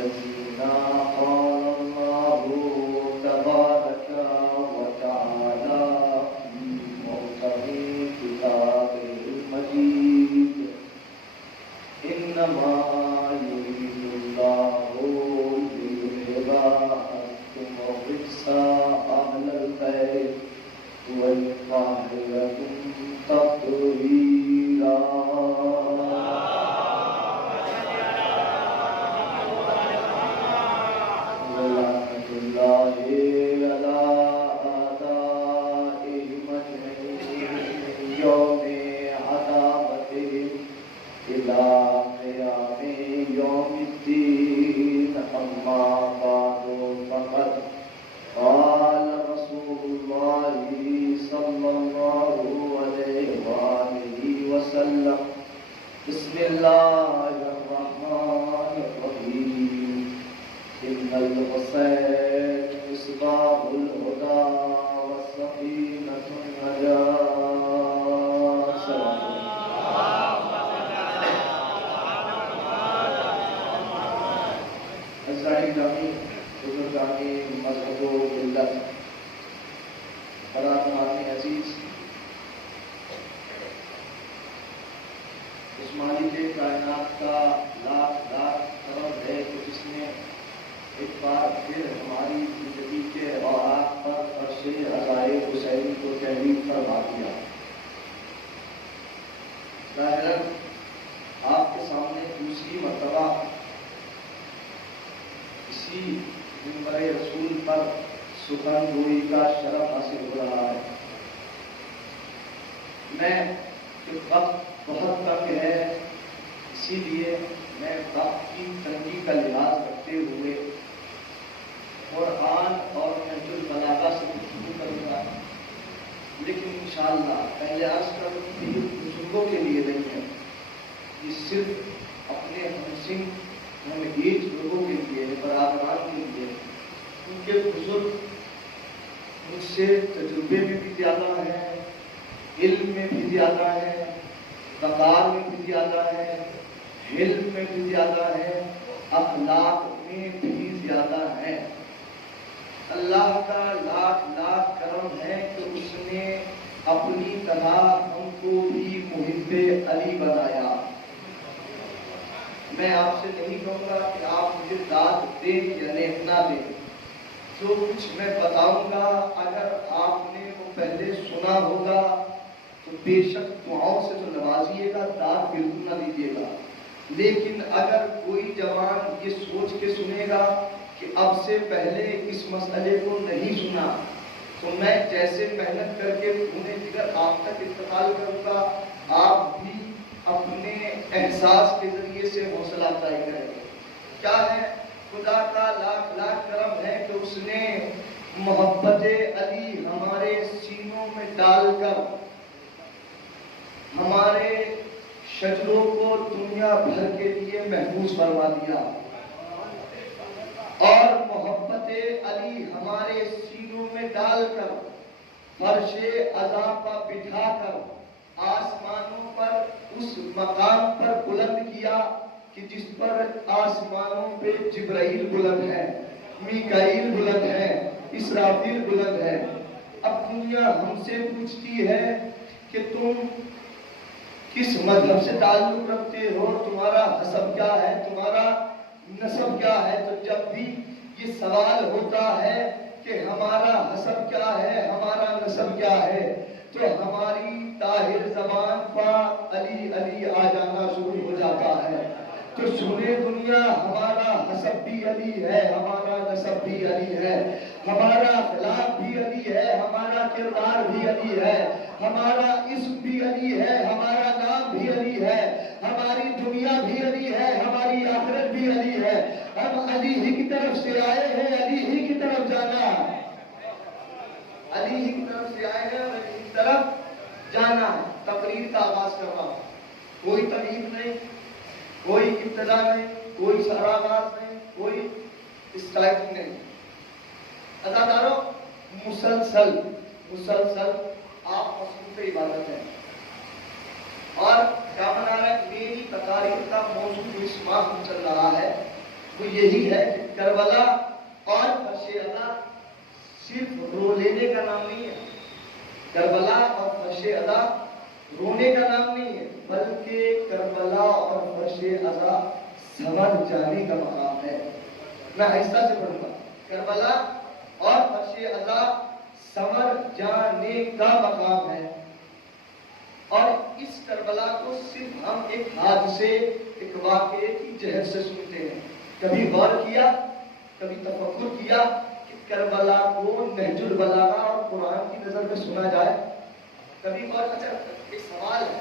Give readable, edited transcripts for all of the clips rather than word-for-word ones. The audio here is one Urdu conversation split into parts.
الذين قال الله تبارك وتعالى في محكم كتابه المجيد إنما يريد الله ليذهب عنكم الرجس أهل البيت ويطهركم تطهيرا. ولعنة الله على أعدائهم أجمعين من يوم عداوتهم إلى قيام يوم الدين. أما بعد فقد قال رسول الله صلى الله عليه وآله وسلم: بسم الله الرحمن الرحيم. إن الحسين مصباح الهدى والسكينة النجاة. أعزائي جامی بزرگانی مذہب و ملت، برادران عزیز، اس مالک کائنات کا لاکھ لاکھ کرم ہے کہ جس نے ایک بار پھر ہماری زندگی کے اوراق پر فرش عزائے حسین کو تحریر فرما دیا. ظاہراً آپ کے سامنے دوسری مرتبہ اسی منبر رسول پر سخن گوئی کا شرف حاصل ہو رہا ہے. میں وقت بہت کم ہے، اسی لیے میں وقت کی تنگی کا لحاظ رکھتے ہوئے قرآن اور نہج البلاغہ سے گفتگو کروں گا. لیکن انشاءاللہ پہلے عرض کروں کہ یہ بزرگوں کے لیے نہیں ہے، یہ صرف اپنے ہمسنگ ہمگیج لوگوں کے لیے، برادران کے لیے. ان کے بزرگ مجھ سے تجربے میں بھی زیادہ ہیں، علم میں بھی زیادہ ہے، وقار میں بھی زیادہ ہے، حلم میں بھی زیادہ ہے، اخلاق میں بھی زیادہ ہے. اللہ کا لاکھ لاکھ کرم ہے کہ اس نے اپنی طرح ہم کو بھی محب علی بنایا. میں آپ سے نہیں کہوں گا کہ آپ مجھے داد دیں یا نہ دیں. جو کچھ میں بتاؤں گا اگر آپ نے وہ پہلے سنا ہوگا تو بے شک دعاؤں سے تو نوازیے گا، داد بالکل نہ دیجیے گا. لیکن اگر کوئی جوان یہ سوچ کے سنے گا کہ اب سے پہلے اس مسئلے کو نہیں سنا تو میں جیسے محنت کر کے خون جگر آپ تک انتقال کروں گا، آپ بھی اپنے احساس کے ذریعے سے حوصلہ افزائی کریں گے. کیا ہے؟ خدا کا لاکھ لاکھ کرم ہے کہ اس نے محبت علی ہمارے سینوں میں ڈال کر ہمارے شجروں کو دنیا بھر کے لیے محفوظ فرما دیا، اور محبت علی ہمارے سینوں میں ڈال کر فرش عزا پر بٹھا کر آسمانوں پر اس مقام پر بلند کیا کہ جس پر آسمانوں پہ جبرائیل بلند ہے، میکائیل بلند ہے، اسرافیل بلند ہے. اب دنیا ہم سے پوچھتی ہے کہ تم کس مذہب سے تعلق رکھتے ہو، تمہارا حسب کیا ہے، تمہارا نسب کیا ہے. تو جب بھی یہ سوال ہوتا ہے کہ ہمارا حسب کیا ہے، ہمارا نسب کیا ہے، تو ہماری طاہر زبان پر علی علی آ جانا شروع ہو جاتا ہے. تو سنے دنیا ہمارا حسب بھی علی ہے، ہمارا نسب بھی علی ہے، ہمارا اخلاق بھی علی ہے، ہمارا کردار بھی علی ہے، ہمارا اسم بھی علی ہے، ہمارا نام بھی علی ہے، ہماری دنیا بھی علی ہے، ہماری آخرت بھی علی ہے. ہم علی ہی کی طرف سے آئے ہیں، علی ہی کی طرف جانا ہے، علی ہی کی طرف سے آئے ہیں، علی ہی کی طرف جانا ہے. تقریر کا آغاز کر رہا ہوں، کوئی تقریر نہیں، کوئی ابتدا نہیں، کوئی سراغاز نہیں، کوئی اسٹائل نہیں. اداکاروں مسلسل آپ مصروف عبادت ہیں. اور کیا بنا رہا ہے؟ میری تقاریر کا موضوع اس ماہ چل رہا ہے وہ یہی ہے کہ کربلا اور فرش ادا صرف رو لینے کا نام نہیں ہے. کربلا اور فرش ادا رونے کا نام نہیں ہے، بلکہ کربلا اور فرش ادا سنور جانے کا مقام ہے. میں آہستہ سے پڑھوں گا. کربلا اور فرش ادا سنور جانے کا مقام ہے. اور اس کربلا کو صرف ہم ایک حادثے، ایک واقعے کی جہر سے سنتے ہیں. کبھی غور کیا، کبھی تفکر کیا کہ کربلا کو نہج البلاغہ اور قرآن کی نظر میں سنا جائے؟ کبھی غور. اچھا ایک سوال ہے،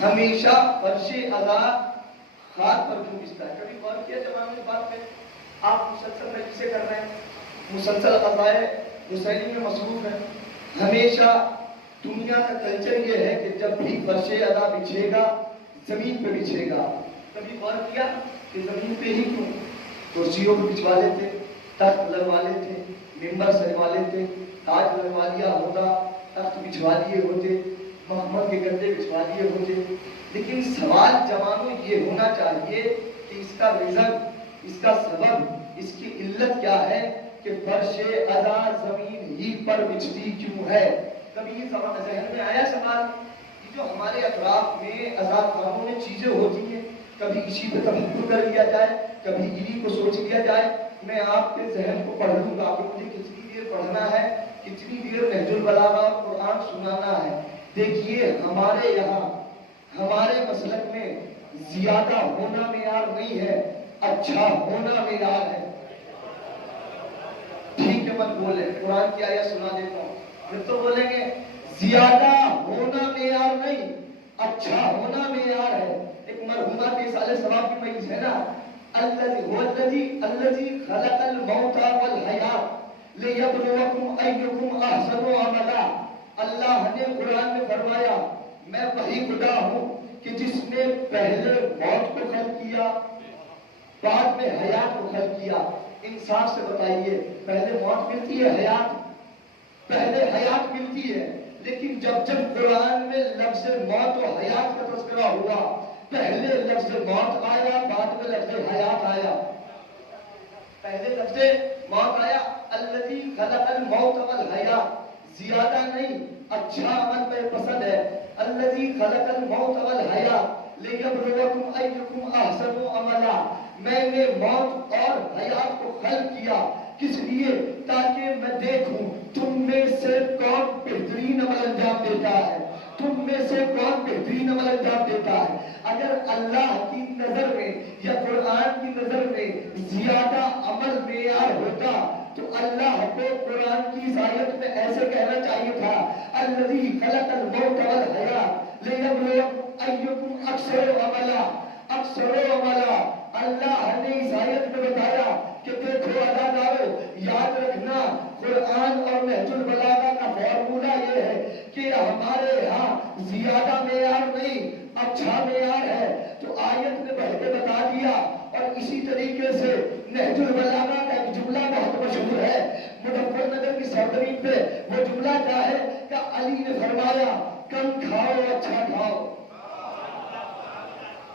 ہمیشہ فرش ادا ہاتھ پر کیوں بچتا ہے؟ کبھی غور کیا جب ہم اس بات پہ؟ آپ مسلسل مجلسیں کر رہے ہیں، مسلسل قضائے حسینی میں مصروف ہیں. ہمیشہ دنیا کا کلچر یہ ہے کہ جب بھی فرش ادا بچھے گا زمین پہ بچھے گا. کبھی غور کیا کہ زمین پہ ہی کیوں؟ کرسیوں پہ بچھوا لیتے، تخت لگوا لیتے، ممبر سجوا لیتے، تاج لگوا لیا ہوتا، تخت بچھوا لیے ہوتے، محمد کے گدے بچھوا لیے ہوتے. لیکن سوال جوانوں یہ ہونا چاہیے کہ اس کا ریزن، اس کا سبب، اس کی علت کیا ہے کہ فرش ادا زمین ہی پر بچھتی کیوں ہے؟ کبھی یہ ذہن میں آیا سوال کہ جو ہمارے اطراف میں آزاد خانوں میں چیزیں ہوتی ہیں، کبھی اسی پہ تفکر کر لیا جائے، کبھی انہی کو سوچ لیا جائے. میں آپ کے ذہن کو پڑھ لوں گا کہ مجھے کتنی دیر پڑھنا ہے، کتنی دیر نہج البلاغہ اور قرآن سنانا ہے. دیکھیے ہمارے یہاں، ہمارے مسلک میں زیادہ ہونا معیار نہیں ہے، اچھا ہونا معیار ہے. ٹھیک ہے مت بولے، قرآن کی آیت سنا دیتا ہوں، پھر تو بولیں گے زیادہ ہونا معیار نہیں، اچھا ہونا معیار ہے. ایک مرحومہ کے سال ثواب کی مجلس ہے نا، الذی خلق الموت والحیات لیبلوکم ایکم احسن عملا. اللہ نے قرآن میں فرمایا میں وہی خدا ہوں کہ جس نے پہلے موت کو خلق کیا بعد میں حیات کو خلق کیا. انصاف سے بتائیے، پہلے موت ملتی ہے حیات؟ پہلے حیات ملتی ہے، لیکن جب جب قرآن میں لفظ موت و حیات کا تذکرہ ہوا، پہلے لفظ موت آیا بعد میں لفظ حیات آیا. پہلے لفظ موت آیا، الذی خلق الموت والحیات، زیادہ نہیں، اچھا عمل پہ پسند ہے. الذی خلق الموت والحیات لیبلوکم ایکم احسن عملا. میں نے موت اور حیات کو خلق کیا کس لیے؟ تاکہ میں دیکھوں تم میں سے کون بہترین عمل انجام دیتا ہے، تم میں سے کون بہترین عمل انجام دیتا ہے. اگر اللہ کی نظر میں یا قرآن کی نظر میں زیادہ عمل معیار ہوتا تو اللہ کو قرآن کی آیت میں ایسے کہنا چاہیے تھا الذی خلق الموت والحیات لیبلوکم ایکم اکثر عملا. اکثر عملا اللہ نے اس آیت میں بتایا کہ دیکھو اداکارو، یاد رکھنا قرآن اور نہج البلاغہ کا فارمولہ یہ ہے کہ ہمارے یہاں زیادہ معیار نہیں، اچھا معیار ہے. تو آیت نے بڑھ کے بتا دیا. اور اسی طریقے سے نہج البلاغہ کا ایک جملہ بہت مشہور ہے مظفر نگر کی سرزمین پہ. وہ جملہ کیا ہے کہ علی نے فرمایا کم کھاؤ اچھا کھاؤ.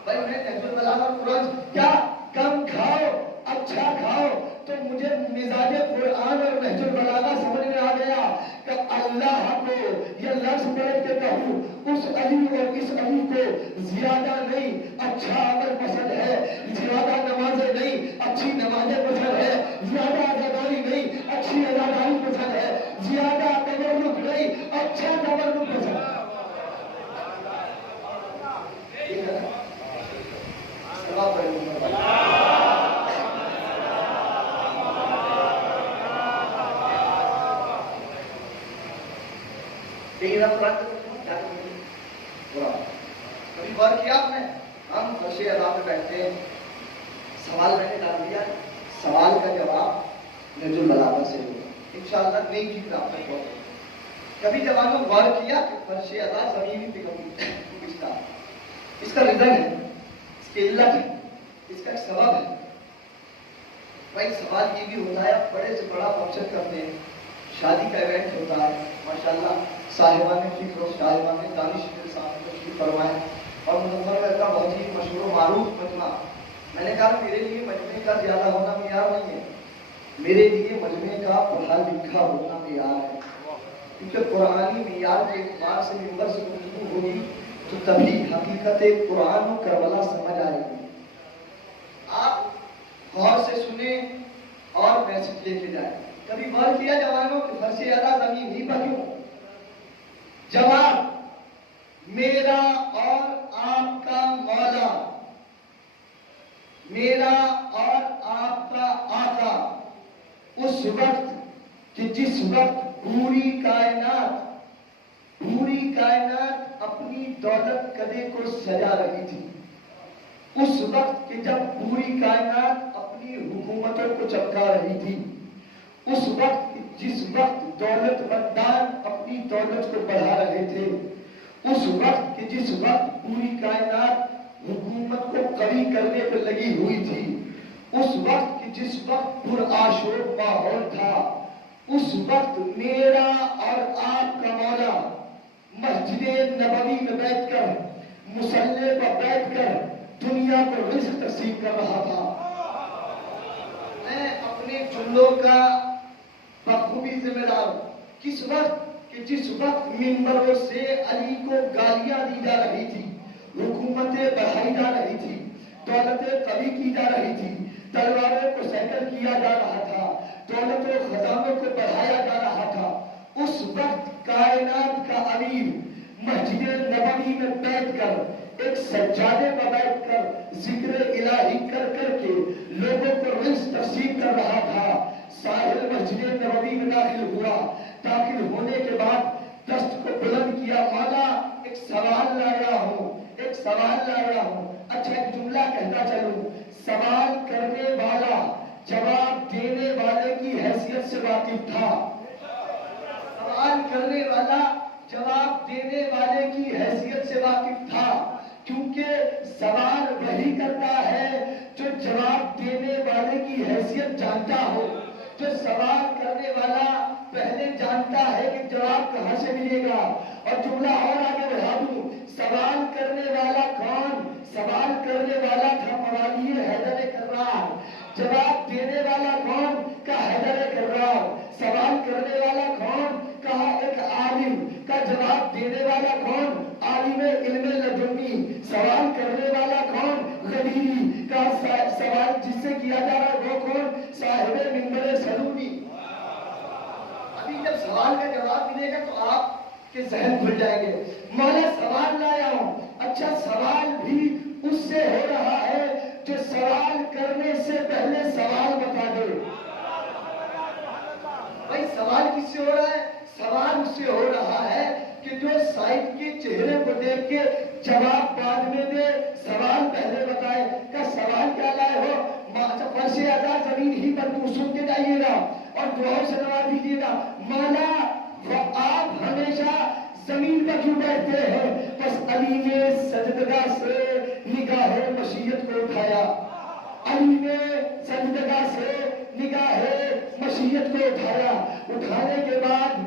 بھائی میں نہج البلاغہ قرآن کیا کم کھاؤ اچھا کھاؤ. تو مجھے مزاج قرآن اور نہج البلاغہ سمجھ میں آ گیا کہ اللہ کو یہ لفظ پڑھ کے کہوں اس علی اور اس علی کو زیادہ نہیں اچھا عمل پسند ہے، زیادہ نمازیں نہیں اچھی نمازیں پسند ہے، زیادہ عزاداری نہیں اچھی عزاداری پسند ہے، زیادہ تبرک نہیں اچھا تبرک پسند ہے. کبھی غور کیا آپ نے؟ ہم فرش ادا پہ بیٹھتے ہیں، سوال میں نے ڈال دیا، سوال کا جواب نہج البلاغہ سے ہوگا انشاءاللہ. نئی چیز آپ تک پہنچے. کبھی جوانوں غور کیا کہ فرش ادا زمین پہ بچتا؟ اس کا ریزن ہے، اس کی علت ہے، اس کا ایک سبب ہے. بھائی سوال یہ بھی ہوتا ہے، بڑے سے بڑا فنکشن کرتے ہیں، شادی کا ایونٹ ہوتا ہے، ماشاءاللہ صاحبان فکر و صاحبان دانش کے ساتھ تشریف فرمائے. اور مظفر نگر کا بہت ہی مشہور و معروف مجمع میں نے کہا میرے لیے مجمع کا زیادہ ہونا معیار نہیں ہے، میرے لیے مجمع کا پڑھا لکھا ہونا معیار ہے، کیونکہ قرآنی معیار کے اعتبار سے ممبر سے گفتگو ہوگی تو تبھی حقیقت قرآن و کربلا سمجھ آئے گی۔ آپ غور سے سنیں اور میسج لے کے جائیں۔ کبھی غور کیا جوانوں کہ فرش اعلیٰ زمین ہی پر کیوں؟ جواب، میرا اور آپ کا مولا، میرا اور آپ کا آقا اس وقت کہ جس وقت پوری کائنات اپنی دولت کدے کو سجا رہی تھی، اس وقت کہ جب پوری کائنات اپنی حکومتوں کو چمکا رہی تھی، اس وقت جس وقت دولت مندان اپنی دولت کو بڑھا رہے تھے، اس وقت کہ جس وقت پوری کائنات حکومت کو قوی کرنے پہ لگی ہوئی تھی، اس وقت کہ جس وقت پرآشوب ماحول تھا، اس وقت میرا اور آپ کا مولا مسجد نبوی میں بیٹھ کر، مصلی پر بیٹھ کر دنیا کو رزق تقسیم کر رہا تھا۔ میں اپنے جملوں کا بخوبی ذمہ دار ہوں۔ کس وقت کہ جس وقت منبروں سے علی کو گالیاں دی جا رہی تھی، حکومتیں بڑھائی جا رہی تھی، دولتیں قوی کی جا رہی تھی، تلواروں کو سیٹل کیا جا رہا تھا، دولت و خزانوں کو بڑھایا جا رہا تھا، اس وقت کائنات کا امیر مسجد نبوی میں بیٹھ کر، ایک سجادے پر بیٹھ کر ذکر الہی کر کر کے لوگوں کو رزق تقسیم کر رہا تھا۔ ساحل مسجد نبوی میں داخل ہوا، داخل ہونے کے بعد دست کو بلند کیا، مولا ایک سوال لایا ہوں، ایک سوال لایا ہوں۔ اچھا ایک جملہ کہتا چلوں، سوال کرنے والا جواب دینے والے کی حیثیت سے واقف تھا، سوال کرنے والا جواب دینے والے کی حیثیت سے واقف تھا، کیونکہ سوال وہی کرتا ہے جو جواب دینے والے کی حیثیت جانتا ہو۔ جو سوال کرنے والا پہلے جانتا ہے کہ جواب کہاں سے ملے گا۔ اور جملہ اور آگے بڑھا دوں، سوال کرنے والا کون؟ سوال کرنے والا تھا موالید حیدر کرار، جواب دینے والا کون؟ کا حیدر کرار۔ سوال کرنے والا کون؟ کہا ایک عالم، کا جواب دینے والا کون؟ عالم علم لدنی۔ سوال کرنے والا کون؟ غدیری، کا سوال جس سے کیا جا رہا ہے وہ کون؟ صاحب منبر سلومی۔ ابھی جب سوال کا جواب ملے گا تو آپ کے ذہن کھل جائیں گے۔ مولا سوال لایا ہوں، اچھا سوال بھی اس سے ہو رہا ہے جو سوال کرنے سے پہلے سوال بتا دے۔ بھائی سوال کس سے ہو رہا ہے؟ سوال اس سے ہو رہا ہے کہ جو صاحب کے چہرے کو دیکھ کے جواب بعد میں دے، سوال پہلے بتائے۔ کہ سوال کیا لائے ہو؟ فرش اعلیٰ زمین ہی پر تو سن کے جائیے گا اور دعاؤں سے نواز دیجیے گا۔ مولا آپ ہمیشہ زمین پر کیوں بیٹھتے ہیں؟ بس علی نے سجدگاہ سے نگاہ مشیت کو اٹھایا، علی نے سجدگاہ سے نگاہ مشیت کو اٹھایا، اٹھانے کے بعد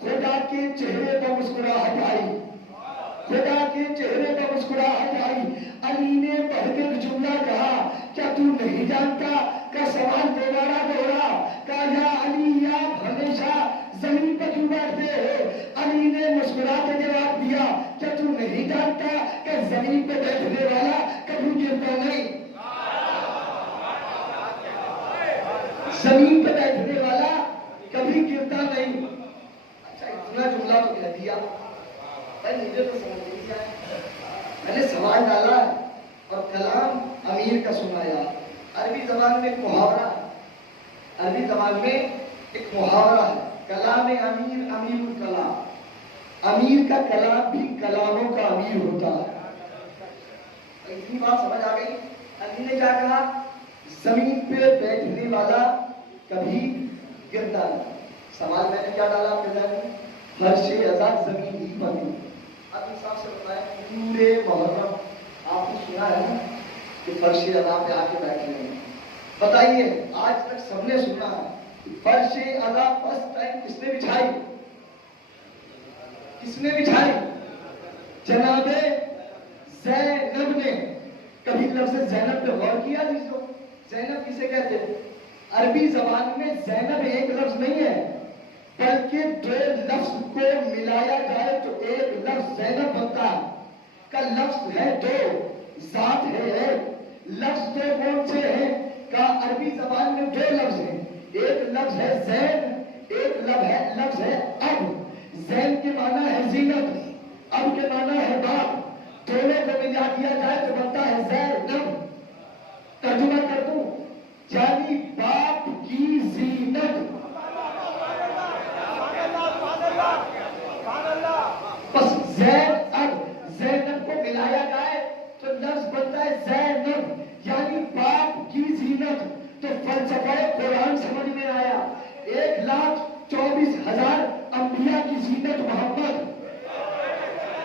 خدا کے چہرے پر مسکراہٹ آئی، خدا کے چہرے پر مسکراہٹ آئی۔ علی نے بڑھ کے جملہ کہا، کیا تو نہیں جانتا؟ کا سوال دوبارہ دوہرا، کہا یا علی آپ ہمیشہ زمین پر کیوں بیٹھتے ہو؟ علی نے مسکرا کے جواب دیا، کیا تو نہیں جانتا کہ زمین پہ بیٹھنے والا کبھی گرتا نہیں؟ زمین پہ بیٹھنے والا کبھی گرتا نہیں۔ اچھا اتنا جملہ تو کہہ دیا، مجھے تو سمجھ نہیں آیا۔ میں نے سوال ڈالا اور کلام امیر کا سنایا۔ عربی زبان میں ایک محاورہ ہے، عربی زبان میں ایک محاورہ ہے، کلام امیر امیر الکلام، امیر کا کلام بھی کلاموں کا امیر ہوتا ہے۔ اتنی بات سمجھ آ گئی؟ علی نے کیا کہا؟ زمین پہ بیٹھنے والا کبھی گرتا نہیں۔ سوال میں نے کیا ڈالا آپ کے ذہن میں؟ فرش اعلیٰ زمین ہی پر نہیں۔ اب انصاف سے بتائیں، پورے محرم آپ نے سنا ہے نا کہ فرش اعلیٰ پہ آ کے بیٹھے ہیں؟ بتائیے آج تک سب نے سنا ہے فرش اعلیٰ فرسٹ ٹائم کس نے بچھائی؟ کس نے بچھائی؟ جناب زینب نے۔ کبھی لفظ زینب پہ غور کیا جسو؟ زینب کسے کہتے ہیں؟ عربی زبان میں زینب ایک لفظ نہیں ہے، بلکہ دو لفظ کو ملایا جائے تو ایک لفظ زینب بنتا ہے۔ کا لفظ ہے دو، ذات ہے ایک۔ لفظ دو کون سے ہیں؟ کا عربی زبان میں دو لفظ ہیں، ایک لفظ ہے زین، ایک لفظ ہے اب۔ زین کے معنی ہے زینت، اب کے معنی ہے باپ، دونوں کو ملا دیا جائے تو بنتا ہے زینب۔ ترجمہ کر دوں، یعنی باپ کی زینت۔ بس زین اب، زینب کو ملایا جائے تو لفظ بنتا ہے زینب، یعنی باپ کی زینت۔ تو فلسفہ قرآن سمجھ میں آیا۔ 1,24,000 انبیاء کی زینت محمد،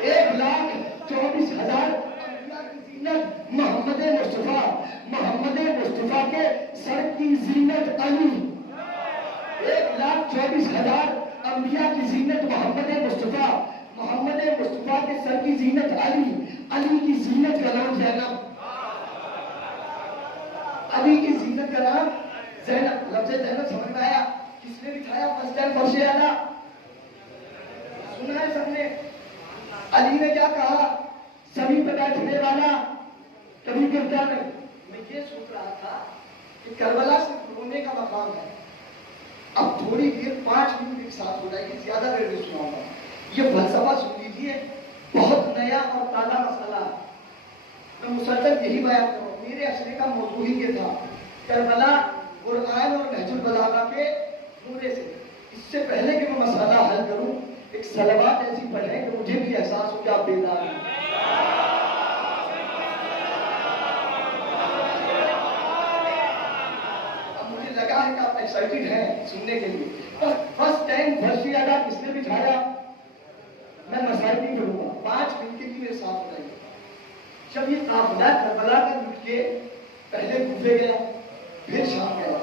1,24,000 انبیاء کی زینت محمد مصطفیٰ، محمد مصطفیٰ کے سر کی زینت علی۔ 1,24,000 انبیاء کی زینت محمد مصطفیٰ، محمد مصطفیٰ کے سر کی زینت علی، علی کی زینت کا نام زینب، علی کی زینت کا نام زینب۔ لفظ زینب سمجھ میں آیا؟ کس نے بٹھایا فرسٹ ٹائم فرش اعلیٰ؟ سنا ہے سب نے؟ علی نے کیا کہا؟ زمین پہ بیٹھنے والا کبھی گرتا نہیں۔ میں یہ سوچ رہا تھا کہ کربلا صرف رونے کا مقام ہے۔ اب تھوڑی دیر 5 منٹ ایک ساتھ ہو جائے گی، زیادہ دیر نہیں سناؤں گا۔ یہ فلسفہ سن لیجیے، بہت نیا اور تازہ مسئلہ ہے۔ میں مسلسل یہی بیان کروں، میرے اشرے کا موضوع ہی یہ تھا، کربلا قرآن اور نہج البلاغہ کے نورے سے۔ اس سے پہلے کہ میں مسئلہ حل کروں، ایک صلوات ایسی پڑھیں کہ مجھے بھی احساس ہو کہ آپ بیدار ہیں۔ اب مجھے لگا ہے کہ آپ ایکسائٹیڈ ہیں سننے کے لیے۔ فرسٹ ٹائم فرشی ادا کس نے بٹھایا؟ میں مسائل نہیں کروں گا، 5 منٹ کے لیے میرے ساتھ ہو جائیے۔ جب یہ قافلہ کربلا کا لٹ کے پہلے کوفے گیا، پھر شام گیا،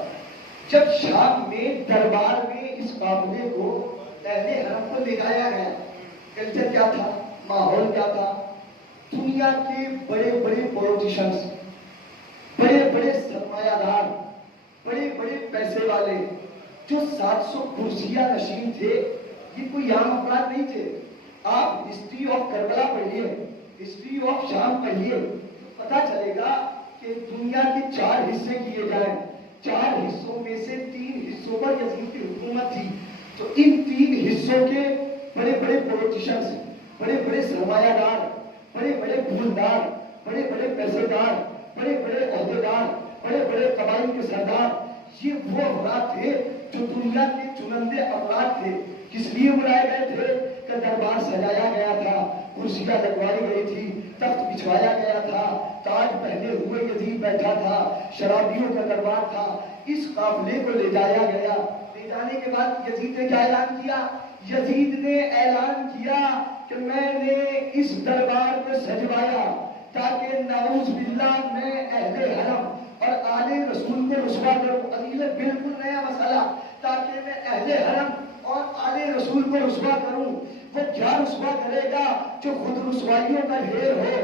جب شام میں دربار میں اس قافلے کو اہل حرم کو لے جایا گیا، کلچر کیا تھا، ماحول کیا تھا؟ دنیا کے بڑے بڑے پولیٹیشنز، بڑے بڑے سرمایہ دار، بڑے بڑے پیسے والے، جو 700 کرسیاں نشین تھے، یہ کوئی عام افراد نہیں تھے۔ آپ ہسٹری آف کربلا پڑھیے، ہسٹری آف شام پڑھیے، پتا چلے گا کہ دنیا کے 4 حصے کیے جائیں، 4 حصوں میں سے 3 حصوں پر یزید کی حکومت تھی۔ تو ان 3 حصوں کے بڑے بڑے پولیٹیشنز، بڑے بڑے سرمایہ دار، بڑے بڑے پھولدار، بڑے بڑے پیسے دار، بڑے بڑے عہدیدار، بڑے بڑے قبائل کے سردار، یہ وہ افراد تھے جو دنیا کے چنندے افراد تھے۔ کس لیے بلائے گئے تھے؟ کہ دربار سجایا گیا تھا، کرسیاں لگوائی گئی تھی، تخت بچھوایا گیا تھا، تاج پہنے ہوئے یزید بیٹھا تھا، شرابیوں کا دربار تھا۔ اس قافلے کو لے جایا گیا، لے جانے کے بعد یزید نے کیا اعلان کیا؟ یزید نے اعلان کیا کہ میں نے اس دربار کو سجوایا تاکہ نعوذ باللہ میں اہل حرم اور آل رسول کو رسوا کروں۔ عزیز، بالکل نیا مسئلہ، تاکہ میں اہل حرم اور آل رسول کو رسوا کروں۔ وہ کیا رسوا کرے گا؟ جو خود رسوائیوں کا ڈھیر ہو۔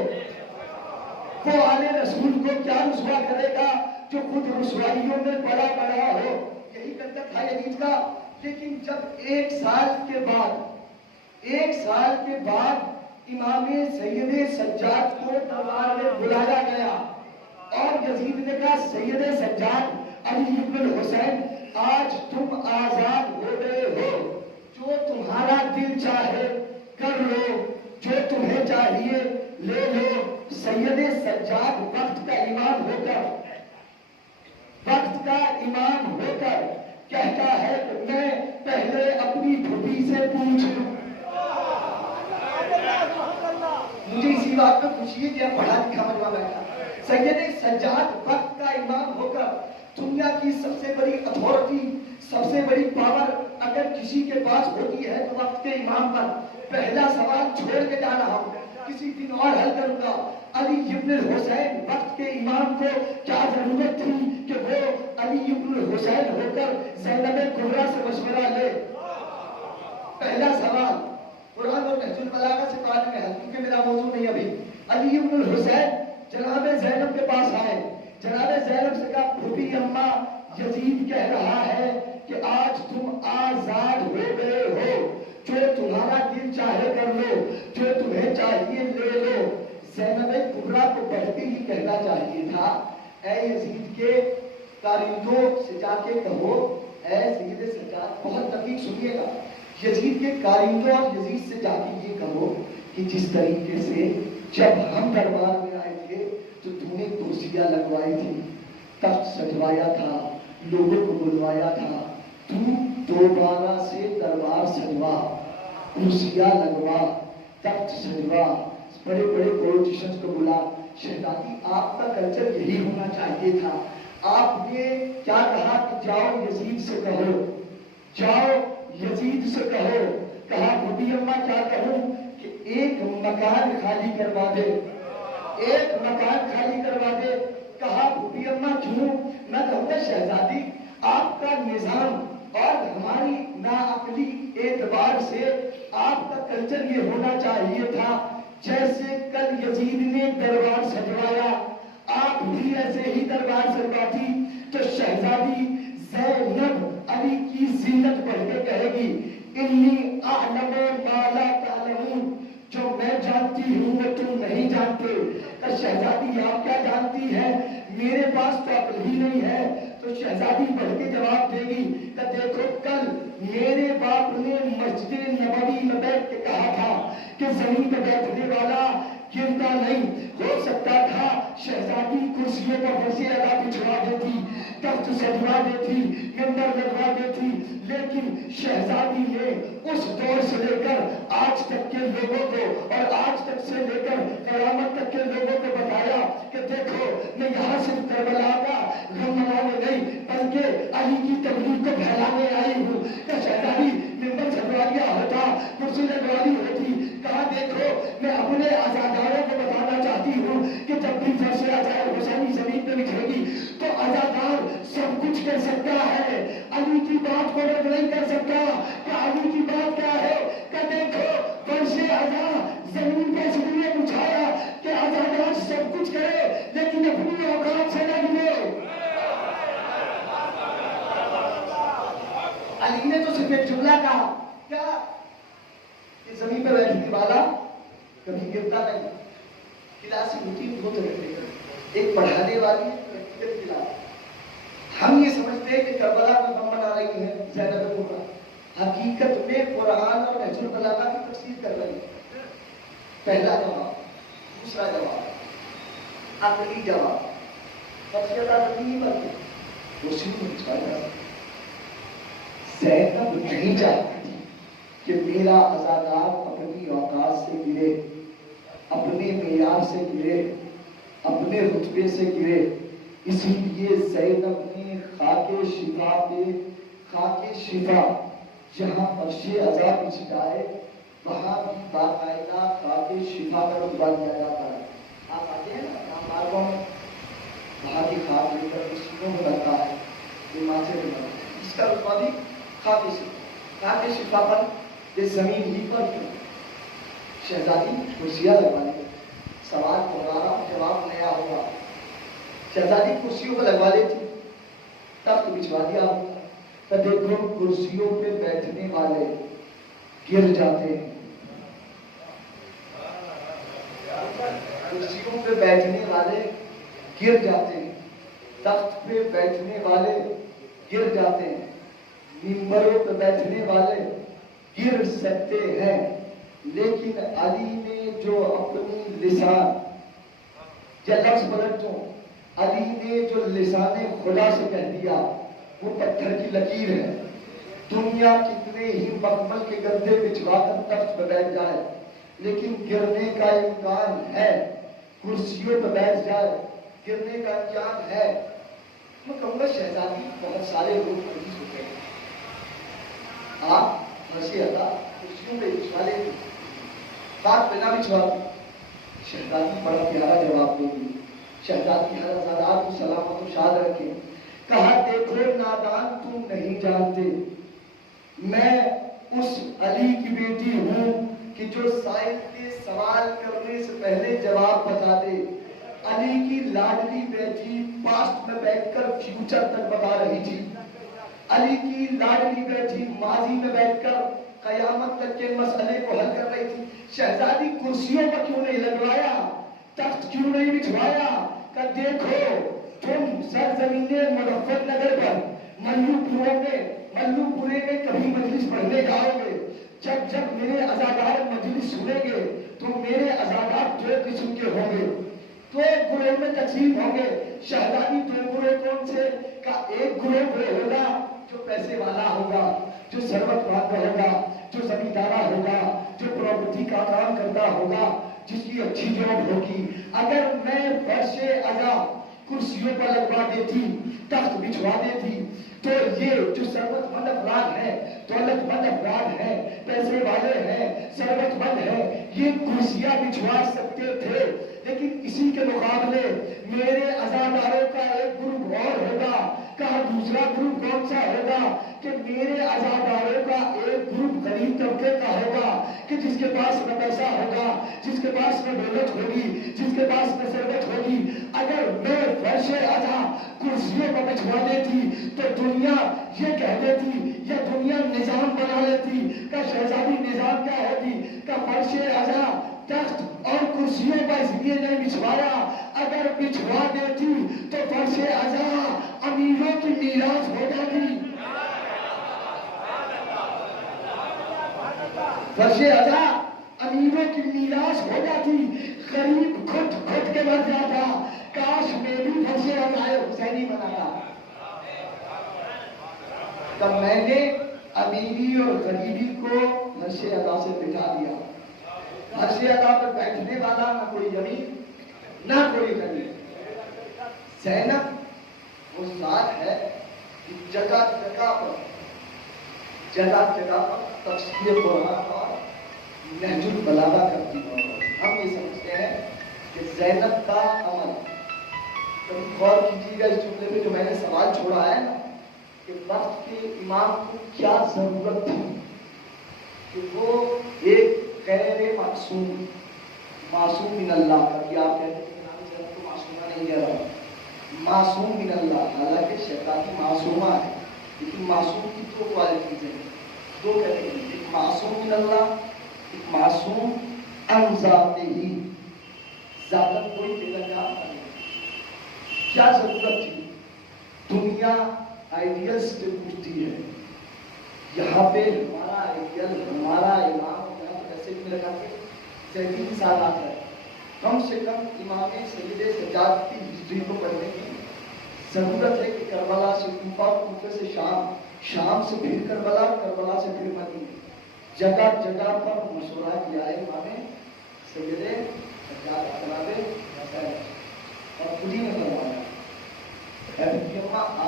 وہ آل رسول کو کیا رسوا کرے گا؟ جو خود رسوائیوں میں پڑا پڑا ہو۔ یہی کنسپٹ تھا یزید کا۔ لیکن جب 1 سال کے بعد امام سید سجاد کو دربار میں بلایا گیا اور یزید نے کہا، سید سجاد علی بن الحسین، آج تم آزاد ہو گئے ہو، جو تمہارا دل چاہے کر لو، جو تمہیں چاہیے لے لو۔ سید سجاد وقت کا امام ہو کر کہتا ہے کہ میں پہلے اپنی بھوٹی سے پوچھوں۔ مجھے اسی بات میں خوشی ہے کہ آپ پڑھا لکھا مجمع بیٹھا۔ سید سجاد وقت کا امام ہو کر، دنیا کی سب سے بڑی اتھارٹی، سب سے بڑی پاور اگر کسی کے پاس ہوتی ہے تو وقت کے امام پر پہلا سوال چھوڑ کے جا رہا ہوں، کسی دن اور حل کروں گا۔ علی بن الحسین وقت کے امام کو کیا ضرورت تھی کہ وہ علی بن الحسین ہو کر زینب کبریٰ سے مشورہ لے؟ پہلا سوال قرآن اور نہج البلاغہ سے بعد میں ہے، کیونکہ میرا موضوع نہیں ابھی۔ علی بن الحسین جناب زینب کے پاس آئے، جناب زینب سے کہا پھوپھی اماں یزید کہہ رہا ہے کہ آج تم آزاد ہو گئے ہو، جو تمہارا دل چاہے کر لو، جو تمہیں چاہیے لے لو۔ زینب کبریٰ کو بڑھ کے ہی کہنا چاہیے تھا، اے یزید کے کارندوں سے جا کے کہو، اے سید سجاد، بہت دقیق سنیے گا، یزید کے کارندوں اور یزید سے جا کے یہ کہو کہ جس طریقے سے جب ہم دربار میں آئے تھے تو تم نے کرسیاں لگوائی تھی، تخت سجوایا تھا، لوگوں کو بلوایا تھا، تو دوبارہ سے دربار سجوا، کرسیاں لگوا، تخت سجوا، بڑے بڑے پولیٹیشنز کو بلا۔ شہزادی آپ کا کلچر یہی ہونا چاہیے تھا۔ آپ نے کیا کہا کہ جاؤ یزید سے کہو، جاؤ یزید سے کہو، کہا بھوپھی اماں کیا کہوں کہ ایک مکان خالی کروا دے، ایک مکان خالی کروا دے۔ کہا بھوپھی اماں کیوں؟ میں کہوں گا شہزادی آپ کا نظام اور ہماری ناعقلی اعتبار سے آپ کا کلچر یہ ہونا چاہیے تھا جیسے کل یزید نے دربار سجوایا آپ بھی ایسے ہی دربار سجواتی تو شہزادی زینب علی کی زینت پڑھ کے کہے گی انی اعلم ما لا تعلمون، جو میں جانتی ہوں وہ تم نہیں جانتے۔ تو شہزادی آپ کیا جانتی ہے؟ میرے پاس تو عقل ہی نہیں ہے۔ تو شہزادی بڑھ کے جواب دے گی کہ دیکھو کل میرے باپ نے مسجد نبوی میں بیٹھ کے کہا تھا کہ زمین پہ بیٹھنے والا گرتا نہیں، ہو سکتا تھا شہزادی کرسیوں پر فرشے لگا بچھوا دیتی، تخت سجوا دیتی، منبر لگوا دیتی، لیکن شہزادی نے اس دور سے لے کر آج تک کے لوگوں کو اور آج تک سے لے کر قیامت تک کے لوگوں کو بتایا کہ دیکھو میں یہاں صرف کربلا کا غم منانے نہیں بلکہ علی کی تبلیغ کو پھیلانے آئی ہوں۔ کہ شہزادی منبر سجوا لیا ہوتا، کرسی لگوا لی ہوتی، کہا دیکھو میں اپنے عزاداروں کو بتانا چاہتی ہوں کہ جب بھی فرش عزائر حسینی زمین پہ بچھے گی تو عزادار سب کچھ کر سکتا ہے، علی کی بات کو رد نہیں کر سکتا۔ کہ علی کی بات کیا ہے کہ دیکھو فرش عزا زمین پہ اس لیے بچھایا کہ عزادار سب کچھ کرے لیکن اپنی اوقات سے نہ ملے۔ علی نے تو صرف ایک جملہ کہا کیا کہ زمین پہ بیٹھنے والا کبھی گرتا نہیں۔ کلاسیں ہوتی ہیں دو طرح کی، ایک پڑھانے والی ایک کلاس۔ ہم یہ سمجھتے ہیں کہ کربلا میں غم منا رہی ہے زینب کبریٰ، حقیقت میں قرآن اور نہج البلاغہ کی تفسیر کر رہی ہے۔ پہلا جواب۔ دوسرا جواب عقلی جواب، سب سے زیادہ نہیں بلکہ اسی میں چھایا زینب نہیں چاہتی کہ میرا عزادار اپنی اوقات سے گرے، اپنے معیار سے گرے، اپنے رتبے سے گرے۔ اسی لیے زینب نے خاک شفا پہ خاک شفا جہاں فرش عزا بچھائے وہاں بھی باقاعدہ خاک شفا کا رتبہ دیا جاتا ہے۔ آپ آتے ہیں نا مارگوں میں، وہاں کی خاک لے کر سینوں میں لگتا ہے، یہ ماتھے میں لگتا ہے، اس کا رتبہ بھی خاک شفا پر اس زمین ہی پر کیوں؟ شہزادی کرسیاں لگوا لی، سوال پرانا جواب نیا ہوگا۔ شہزادی کرسیوں کو لگوا لیتی، تخت بچھوا دیا ہوتا، تو دیکھو کرسیوں پہ بیٹھنے والے گر جاتے ہیں، کرسیوں پہ بیٹھنے والے گر جاتے ہیں، تخت پہ بیٹھنے والے گر جاتے ہیں، منبروں پہ بیٹھنے والے گر سکتے ہیں، لیکن علی نے جو اپنی لسان یا لفظ پلٹوں علی نے جو لسان خدا سے کہہ دیا وہ پتھر کی لکیر ہے۔ دنیا کتنے ہی مخمل کے گدے بچھوا کر تخت پہ بیٹھ جائے لیکن گرنے کا امکان ہے، کرسیوں پہ بیٹھ جائے گرنے کا امکان ہے۔ میں کہوں گا شہزادی بہت سارے لوگ مریض ہوتے ہیں، آپ ہنسی عطا کرسیوں پہ بچھوا لیتے، بات پہ نہ بچھوا۔ شہزادی بڑا پیارا جواب دے گی، شہزادی ہر عزادار کو سلامت و شاد رکھے۔ کہا دیکھو نادان تم نہیں جانتے، میں اس علی کی بیٹی ہوں کہ جو سائل کے سوال کرنے سے پہلے جواب بتا دے، علی کی لاڈلی بیٹی پاسٹ میں بیٹھ کر فیوچر تک بتا رہی تھی. علی کی لاڈلی بیٹی ماضی میں بیٹھ کر قیامت تک کے مسئلے کو حل کر رہی تھی. شہزادی کرسیوں پر کیوں نہیں لگوایا, تخت کیوں نہیں بچھوایا کہ دیکھو تم سرزمین مظفر نگر پر ملو پورے میں کبھی مجلس پڑھنے جاؤ گے, جب جب میرے عزادار مجلس سنیں گے تو میرے عزادار دو قسم کے ہوں گے, دو گروہ میں تقسیم ہوں گے. شہزادی دو گروہ کون سے کا ایک گروہ وہ ہوگا جو پیسے والا ہوگا, جو ثروت مند ہوگا, جو زمیندارہ ہوگا, جو پراپرٹی کا کام کرتا ہوگا, جس کی اچھی جاب ہوگی. اگر میں فرش عزا کرسیوں پر لگوا دیتی, تخت بچھوا دیتی, تو یہ جو ثروت مند افراد ہیں, دولت مند افراد ہیں, پیسے والے ہیں, ثروت مند ہیں, یہ کرسیاں بچھوا سکتے تھے. لیکن اسی کے مقابلے میرے عزاداروں کا ایک گروپ اور ہوگا. کہا دوسرا گروپ کون سا ہوگا کہ میرے عزاداروں کا ایک گروپ غریب طبقے کا ہوگا کہ جس کے پاس نہ پیسہ ہوگا, جس کے پاس نہ دولت ہوگی, جس کے پاس نہ ثروت ہوگی. اگر میں فرش عزا کرسیوں پر بچھوا دیتی تو دنیا یہ کہہ دیتی یا دنیا نظام بنا لیتی کہ شہزادی نظام کیا ہوتی کہ فرش عزا تخت اور کرسیوں پر اس لیے نہیں بچھوایا, اگر بچھوا دیتی تو فرش عزا امیروں کی میراث ہو جاتی. فرش عزا امیروں کی میراث ہو جاتی, غریب خود کے مر جاتا. کاش میں بھی فرش عزا حسینی بنایا. تب میں نے امیری اور غریبی کو فرش عزا سے بٹھا دیا. فرش عزا پر بیٹھنے والا نہ کوئی امیر نہ کوئی غریب. زینب وہ ذات ہے کہ جگہ جگہ پر تفسیر قرآن اور نہج البلاغہ کرتی ہے. ہم یہ سمجھتے ہیں کہ زینب کا عمل, کبھی غور کیجیے گا اس جملے پہ جو میں نے سوال چھوڑا ہے نا, کہ وقت کے امام کو کیا ضرورت تھی کہ وہ ایک غیر معصوم من اللہ کا, کہ آپ کہتے ہیں کہ زینب کو معصومہ نہیں کہہ رہا, معصوم من اللہ, حالانکہ شیطانی معصومہ ہے, لیکن معصوم کی دو کوالٹیز ہیں, دو کہتے ہیں, ایک معصوم من اللہ, ایک معصوم عن ذاتہ ہی. ذاتن کوئی بے نقاب نہیں. کیا ضرورت تھی؟ دنیا آئیڈیلز سے پوچھتی ہے, یہاں پہ ہمارا آئیڈیل, ہمارا امام یہاں پہ ایسے بھی لگا کے 37 سال آتا ہے. کم سے کم امام سید سجاد کی ہسٹری کو پڑھنے کی ضرورت ہے کہ کربلا سے کوفہ, کوفے سے شام, شام سے پھر کربلا, کربلا سے پھر مدینہ, جگہ جگہ پر مشورہ کیا ہے امام سید سجاد اپنا اور خود ہی نے فرمایا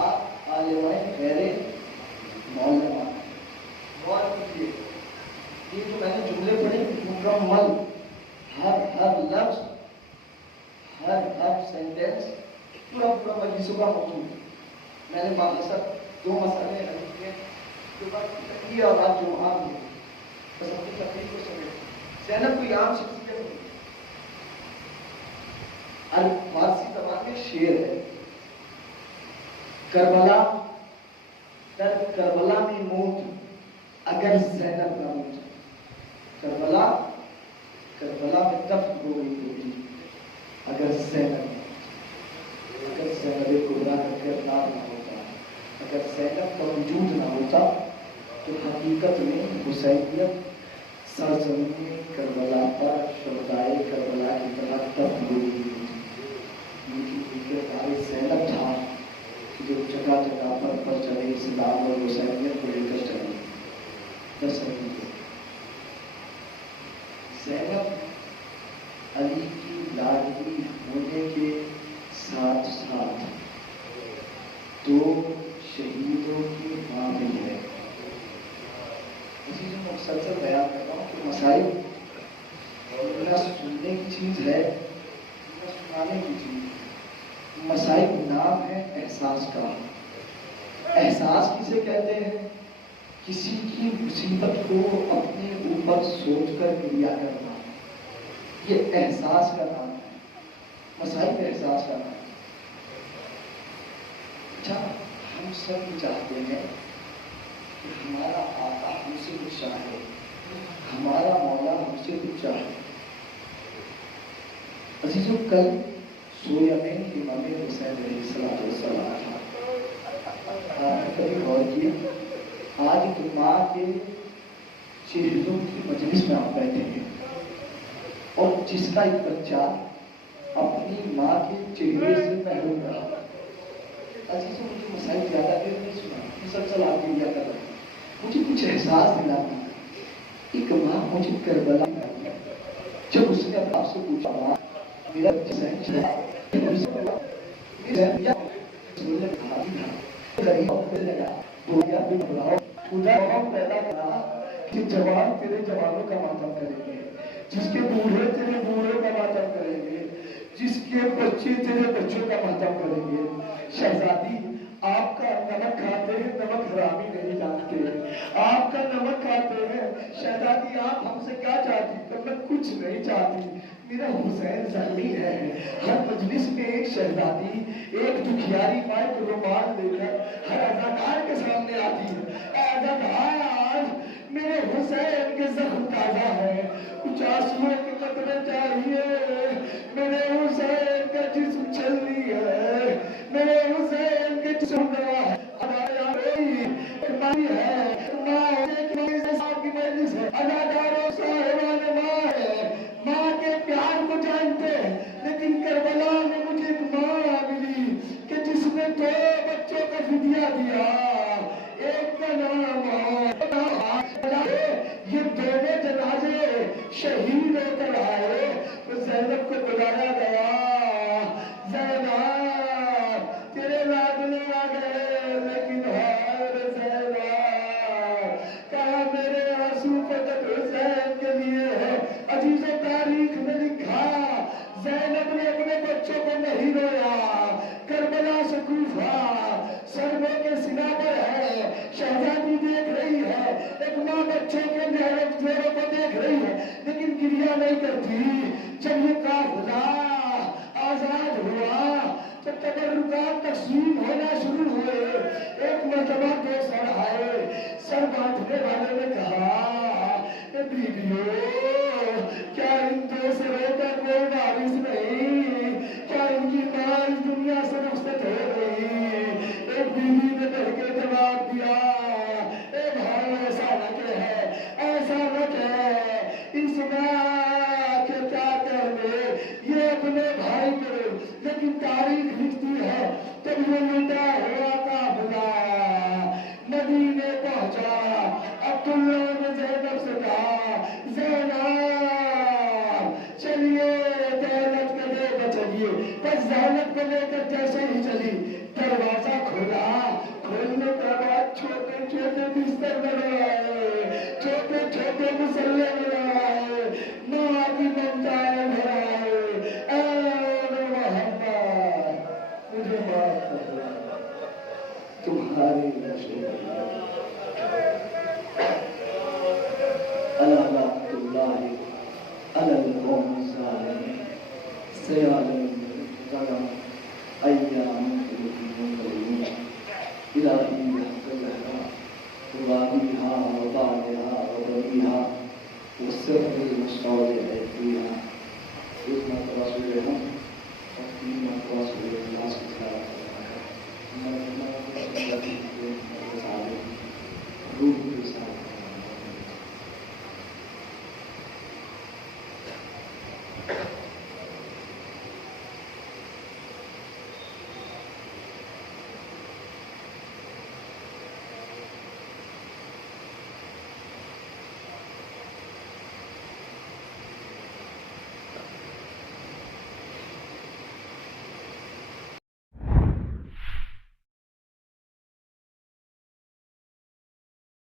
آپ عالمائے غیر مولما. غور کیجیے, یہ جو میں نے جملے پڑھے مکمل, ہر لفظ, ہر سینٹینس پورا مجلسوں کا موضوع. میں نے مقصد دو مسئلے حل کیے جو تقریر اور آج جو عام ہے, بس اپنی تقریر کو سمجھیں. زینب کوئی عام شخصیت نہیں, فارسی زبان میں شعر ہے, کربلا در کربلا میں موت اگر زینب نہ موت. کربلا میں دفن ہو گئی ہوتی اگر زینب کبریٰ کا کردار نہ ہوتا, اگر زینب کا وجود نہ ہوتا تو حقیقت میں حسینیت سرزمین کربلا پر شہدائے کربلا کی طرح دفن ہو گئی ہوتی. لیکن کردار زینب تھا جو جگہ جگہ پر چلے اسلام اور حسینیت کو لے کر چلے. زینب علی کی لاڈلی ہونے کے ساتھ ساتھ دو شہیدوں کی ماں بھی ہے. اسی جو میں مسلسل بیان کرتا ہوں کہ مسائل نہ سننے کی چیز ہے نہ سنانے کی چیز. مسائل نام ہے احساس کا. احساس کسے کہتے ہیں؟ کسی کی مصیبت کو اپنے اوپر سوچ کر گریا کرنا, یہ احساس کا نام ہے. مسائل کا احساس کرنا. اچھا ہم سب چاہتے ہیں کہ ہمارا آقا ہم سے کچھ چاہے, ہمارا مولا ہم سے کچھ چاہے. عزیزوں کل سویا میں امام حسین علیہ السلام تھا. آپ نے کبھی غور کیا آج ایک ماں کے چہروں کی مجلس میں آپ بیٹھے ہیں اور جس کا ایک بچہ اپنی ماں کے چہرے سے محروم رہا. عزیزوں مجھے مسائل زیادہ دیر نہیں سنا, مسلسل آپ کی کر رہا ہے. مجھے کچھ احساس دلانا ایک ماں مجھے کربلا میں آئی جب اس نے اپنے آپ سے پوچھا ماں میرا جوان تیرے جوانوں کا ماتم کریں گے, جس کے بوڑھے تیرے بوڑھوں کا ماتم کریں گے, جس کے بچے تیرے بچوں کا ماتم کریں گے. شہزادی آپ کا نمک کھاتے ہیں, نمک حرامی نہیں جانتے. آپ کا نمک کھاتے ہیں. شہزادی آپ ہم سے کیا چاہتی؟ تو میں کچھ نہیں چاہتی. میرا حسین زخمی ہے. ہر مجلس میں ایک شہزادی ایک دکھیاری ماں کو رومال لے کر ہر اداکار کے سامنے آتی ہے. اے اداکار میرے حسین کے زخم تازہ ہے, کچھ آنسوؤں کے قطرے چاہیے. میرے حسین کا جسم چھلنی ہے, میرے حسین کے جسم دوا ہے. اداکاروں صاحبان ماں ہے, ماں کے پیار کو جانتے ہیں, لیکن کربلا میں مجھے ایک ماں ملی کہ جس نے 2 بچوں کا فدیہ دیا. ایک کا نام یہ دونوں جنازے شہید ہو کر آئے تو زینب کو بلایا گیا. زینب تیرے لادلے آ گئے, لیکن زینب کہا میرے آنسو فقط حسین کے لیے ہے. عزیزوں تاریخ میں لکھا زینب نے اپنے بچوں کو نہیں رویا. کربلا سے کوفہ سربوں کے سنا پر ہے, شہزادی دیکھ رہی ہے, ایک ماں بچوں کے چہروں کو دیکھ رہی ہے لیکن گریہ نہیں کرتی. جب یہ قافلہ آزاد ہوا تو تبرکات تقسیم ہونا شروع ہوئے. ایک مرتبہ 2 سر آئے. سر بانٹنے والے نے کہا بیویوں کیا ان 2 سروں کا کوئی وارث نہیں؟ کیا ان کی ماں اس دنیا سے رخصت ہو گئی؟ ایک بیوی نے ڈر کے جواب دیا اے بھائی ایسا نہ کہے, ایسا نہ کہے. اس ماں کے کیا کرنے, یہ اپنے بھائی کرے. لیکن تاریخ لکھتی ہے جب یہ لوٹا ہوا قافلہ مدینے پہنچا, عبداللہ نے زینب سے کہا زینب چلیے دولت کے لے کر چلیے. بس زینب کو لے کر جیسے ہی چلی دروازہ کھولا. کھولنے کے بعد چھوٹے چھوٹے بستر نظر آئے, چھوٹے چھوٹے مسلے نظر آئے, ماں کی ممتائیں نظر آئے. اے محمد مجھے معاف کر دو, تمہاری رسول لعنت اللہ علی القوم الظالمین سیعلم ظلم ایام الدین الہی حقلها وبابیها وبعدها وبنیها والسر المستودع فيها خدمة رسولهم وخدمة رسولهم